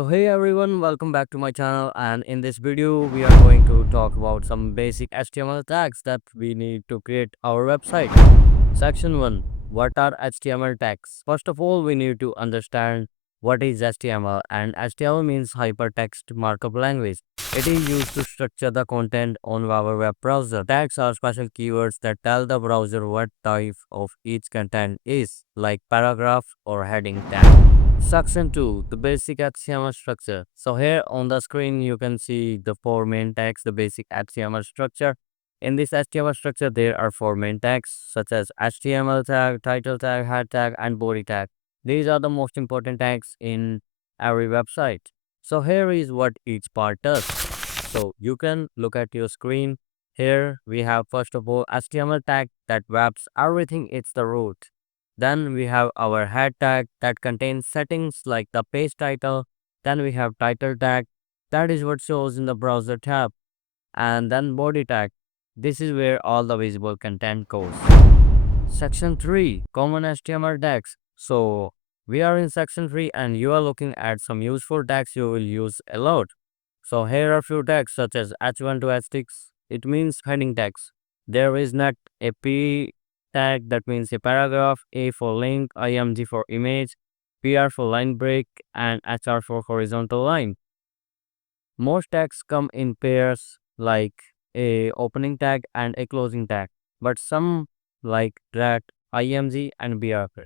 So hey everyone, welcome back to my channel, and in this video we are going to talk about some basic HTML tags that we need to create our website. Section 1. What are HTML tags? First of all, we need to understand what is HTML, and HTML means hypertext markup language. It is used to structure the content on our web browser. Tags are special keywords that tell the browser what type of each content is, like paragraph or heading tag. Section 2. The basic HTML structure. So here on the screen you can see the four main tags, the basic HTML structure. In this HTML structure there are four main tags such as HTML tag, title tag, head tag and body tag. These are the most important tags in every website. So here is what each part does. So you can look at your screen. Here we have first of all HTML tag that wraps everything, it's the root. Then we have our head tag that contains settings like the page title. Then we have title tag, that is what shows in the browser tab. And then body tag, this is where all the visible content goes. Section 3. Common HTML tags. So we are in section 3 and you are looking at some useful tags you will use a lot. So here are few tags such as h1 to h6. It means heading tags. There is not a p tag, that means a paragraph, a for link, img for image, pr for line break, and hr for horizontal line. Most tags come in pairs like a opening tag and a closing tag, but some like that img and br.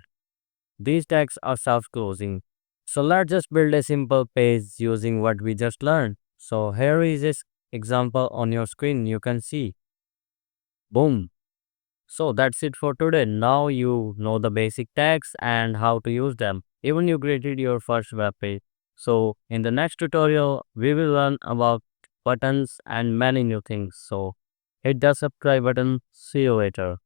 These tags are self-closing. So let's just build a simple page using what we just learned. So here is this example on your screen. You can see. Boom. So that's it for today. Now you know the basic tags and how to use them. Even you created your first web page. So in the next tutorial, we will learn about buttons and many new things. So hit the subscribe button. See you later.